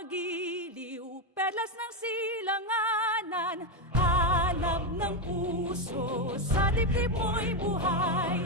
magiliw, perlas ng silanganan, alab ng puso, sa dibdib mo'y buhay.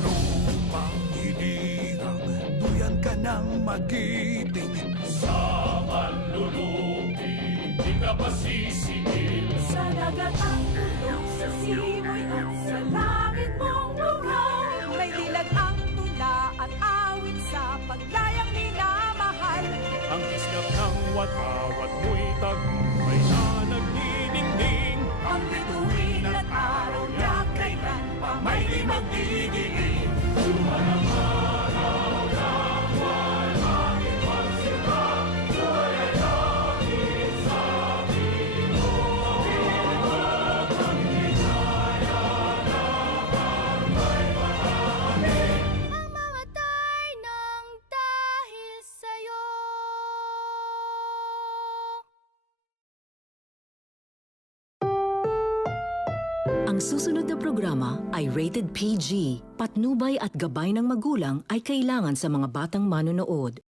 Lupang hinirang, duyan ka ng magiting. Sa manlulupi, di ka pa sisingil. Sa dagat ang tulog, sa simoy at sa langit mong buhaw. May dilag ang tula at awit sa paglayang minamahal. Ang iskap ng watawat mo'y tagumpay na nagniningning. Ang bituin at araw na kailan pa may di magdidilim. Sumanang araw ng walang ipagsimba, buhay ay langit sa pino. At ang hinaya na barangay marami. Ang mamatay ng dahil sa'yo. Ang susunod na programa ay rated PG. Patnubay at gabay ng magulang ay kailangan sa mga batang manonood.